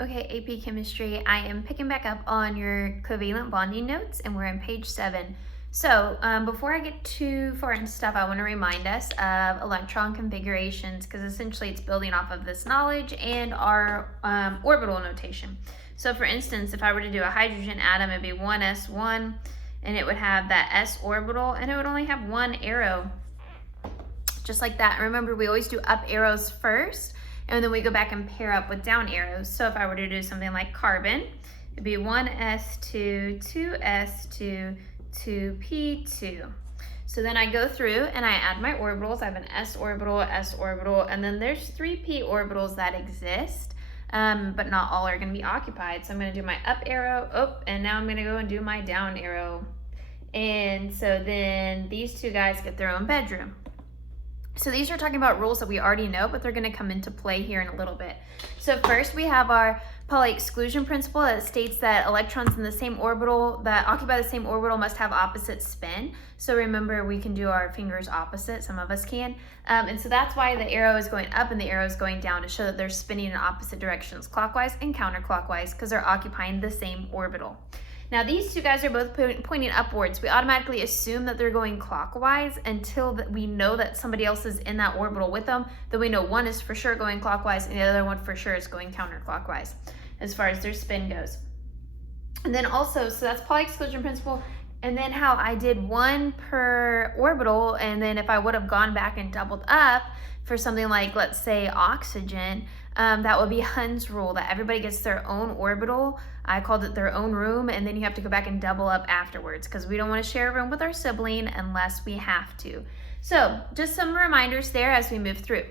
Okay, AP Chemistry, I am picking back up on your covalent bonding notes, and we're on page 7. So before I get too far into stuff, I want to remind us of electron configurations, because essentially it's building off of this knowledge and our orbital notation. So for instance, if I were to do a hydrogen atom, it'd be 1s1, and it would have that s orbital, and it would only have one arrow, just like that. Remember, we always do up arrows first, and then we go back and pair up with down arrows. So if I were to do something like carbon, it'd be 1s2, 2s2, 2p2. So then I go through and I add my orbitals. I have an s orbital, and then there's 3p orbitals that exist, but not all are going to be occupied. So I'm going to do my up arrow, and now I'm going to go and do my down arrow. And so then these two guys get their own bedroom. So these are talking about rules that we already know, but they're going to come into play here in a little bit. So first we have our Pauli exclusion principle that states that electrons in the same orbital that occupy the same orbital must have opposite spin. So remember, we can do our fingers opposite, some of us can. And so that's why the arrow is going up and the arrow is going down, to show that they're spinning in opposite directions, clockwise and counterclockwise, because they're occupying the same orbital. Now these two guys are both pointing upwards. We automatically assume that they're going clockwise until we know that somebody else is in that orbital with them. Then we know one is for sure going clockwise and the other one for sure is going counterclockwise as far as their spin goes. And then also, so that's Pauli exclusion principle. And then how I did one per orbital, and then if I would have gone back and doubled up for something like, let's say, oxygen, that would be Hund's rule, that everybody gets their own orbital. I called it their own room, and then you have to go back and double up afterwards, because we don't want to share a room with our sibling unless we have to. So just some reminders there as we move through.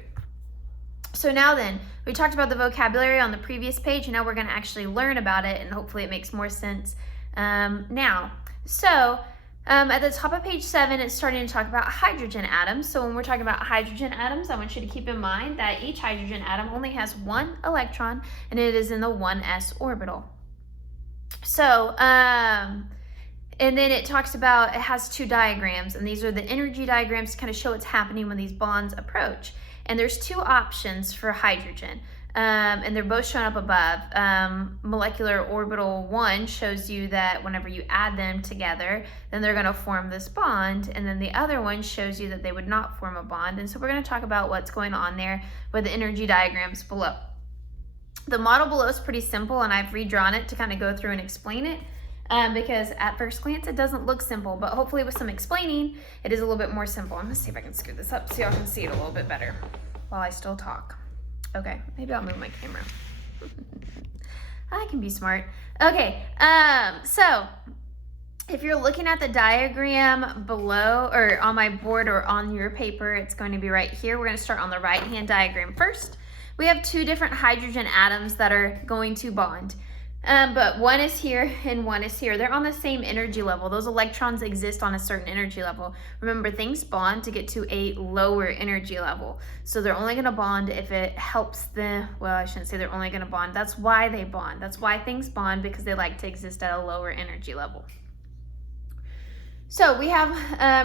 So now then, we talked about the vocabulary on the previous page, and now we're going to actually learn about it, and hopefully it makes more sense now. So at the top of page 7, it's starting to talk about hydrogen atoms. So when we're talking about hydrogen atoms, I want you to keep in mind that each hydrogen atom only has one electron, and it is in the 1s orbital. So, and then it talks about, it has two diagrams, and these are the energy diagrams to kind of show what's happening when these bonds approach. And there's two options for hydrogen. And they're both shown up above. Molecular orbital 1 shows you that whenever you add them together, then they're going to form this bond, and then the other one shows you that they would not form a bond. And so we're going to talk about what's going on there with the energy diagrams below. The model below is pretty simple, and I've redrawn it to kind of go through and explain it, because at first glance it doesn't look simple, but hopefully with some explaining it is a little bit more simple. I'm going to see if I can scoot this up so y'all can see it a little bit better while I still talk. Okay, maybe I'll move my camera. I can be smart. Okay, so if you're looking at the diagram below, or on my board or on your paper, it's going to be right here. We're going to start on the right-hand diagram first. We have two different hydrogen atoms that are going to bond. But one is here and one is here. They're on the same energy level. Those electrons exist on a certain energy level. Remember, things bond to get to a lower energy level. So they're only going to bond if it helps them. Well, I shouldn't say they're only going to bond. That's why they bond. That's why things bond, because they like to exist at a lower energy level. So we have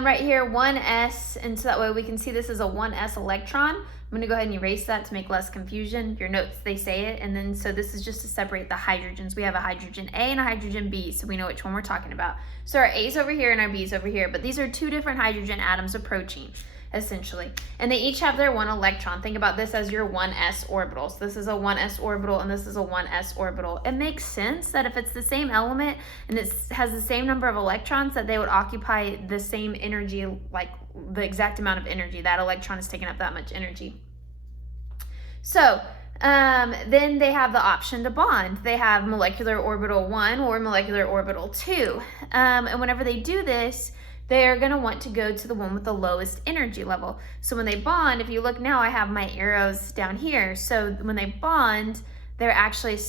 right here 1s, and so that way we can see this is a 1s electron. I'm going to go ahead and erase that to make less confusion. Your notes, they say it. And then so this is just to separate the hydrogens. We have a hydrogen A and a hydrogen B, so we know which one we're talking about. So our A's over here and our B's over here, but these are two different hydrogen atoms approaching, essentially. And they each have their one electron. Think about this as your 1s orbital. So this is a 1s orbital and this is a 1s orbital. It makes sense that if it's the same element and it has the same number of electrons, that they would occupy the same energy, like the exact amount of energy. That electron is taking up that much energy. So then they have the option to bond. They have molecular orbital 1 or molecular orbital 2. And whenever they do this, they're going to want to go to the one with the lowest energy level. So when they bond, if you look now, I have my arrows down here. So when they bond, they're actually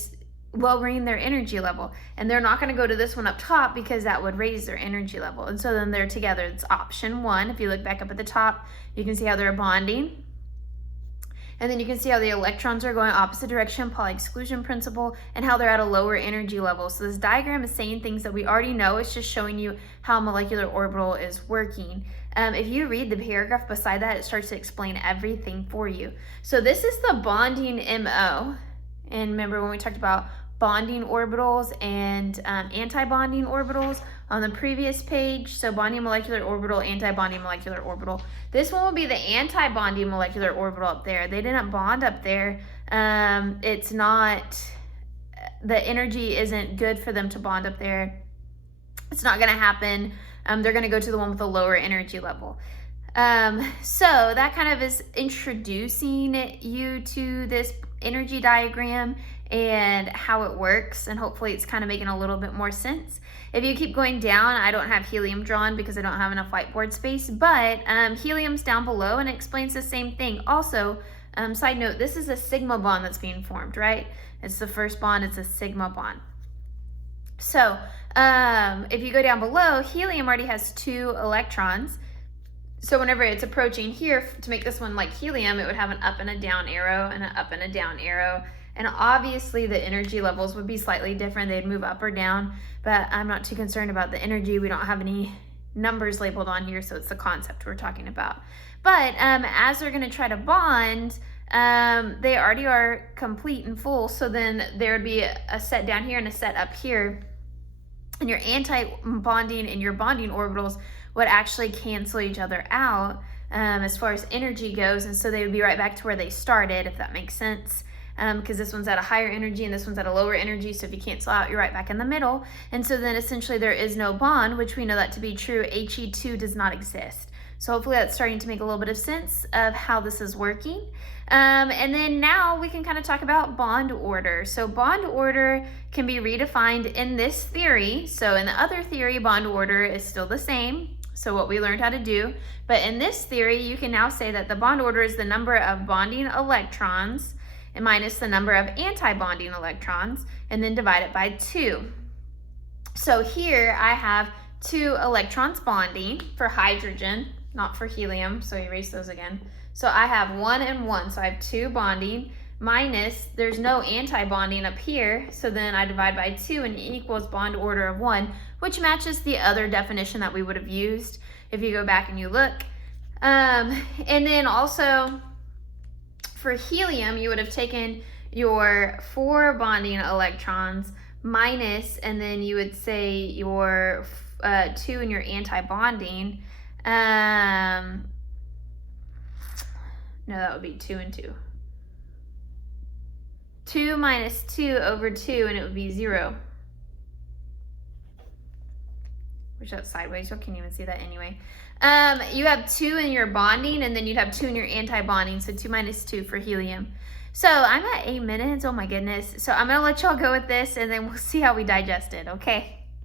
lowering their energy level. And they're not going to go to this one up top, because that would raise their energy level. And so then they're together. It's option 1. If you look back up at the top, you can see how they're bonding. And then you can see how the electrons are going opposite direction, Pauli exclusion principle, and how they're at a lower energy level. So this diagram is saying things that we already know. It's just showing you how molecular orbital is working. If you read the paragraph beside that, it starts to explain everything for you. So this is the bonding MO. And remember when we talked about bonding orbitals and anti-bonding orbitals on the previous page? So bonding molecular orbital, anti-bonding molecular orbital. This one will be the anti-bonding molecular orbital up there. They didn't bond up there. It's not, the energy isn't good for them to bond up there. It's not gonna happen. They're gonna go to the one with a lower energy level. So that kind of is introducing you to this energy diagram and how it works, and hopefully it's kind of making a little bit more sense. If you keep going down, I don't have helium drawn because I don't have enough whiteboard space, but helium's down below and it explains the same thing. Also, side note, this is a sigma bond that's being formed, right? It's the first bond, it's a sigma bond. So if you go down below, helium already has 2 electrons. So whenever it's approaching here, to make this one like helium, it would have an up and a down arrow and an up and a down arrow. And obviously the energy levels would be slightly different. They'd move up or down, but I'm not too concerned about the energy. We don't have any numbers labeled on here, so it's the concept we're talking about. But as they're gonna try to bond, they already are complete and full. So then there would be a set down here and a set up here. And your anti-bonding and your bonding orbitals would actually cancel each other out as far as energy goes. And so they would be right back to where they started, if that makes sense. Because this one's at a higher energy and this one's at a lower energy. So if you cancel out, you're right back in the middle. And so then essentially there is no bond, which we know that to be true. He2 does not exist. So hopefully that's starting to make a little bit of sense of how this is working. And then now we can kind of talk about bond order. So bond order can be redefined in this theory. So in the other theory, bond order is still the same. So what we learned how to do. But in this theory, you can now say that the bond order is the number of bonding electrons and minus the number of anti-bonding electrons, and then divide it by 2. So here I have 2 electrons bonding for hydrogen, not for helium, so erase those again. So I have 1 and 1, so I have 2 bonding, minus, there's no anti-bonding up here, so then I divide by 2 and it equals bond order of 1, which matches the other definition that we would have used if you go back and you look. And then also, for helium, you would have taken your 4 bonding electrons minus, and then you would say your 2 in your anti-bonding. No, that would be 2 and 2. 2 minus 2 over 2, and it would be 0. Which that's sideways, you can't even see that anyway. You have 2 in your bonding, and then you'd have 2 in your anti-bonding, so 2 minus 2 for helium. So I'm at 8 minutes, oh my goodness. So I'm gonna let y'all go with this, and then we'll see how we digest it, okay?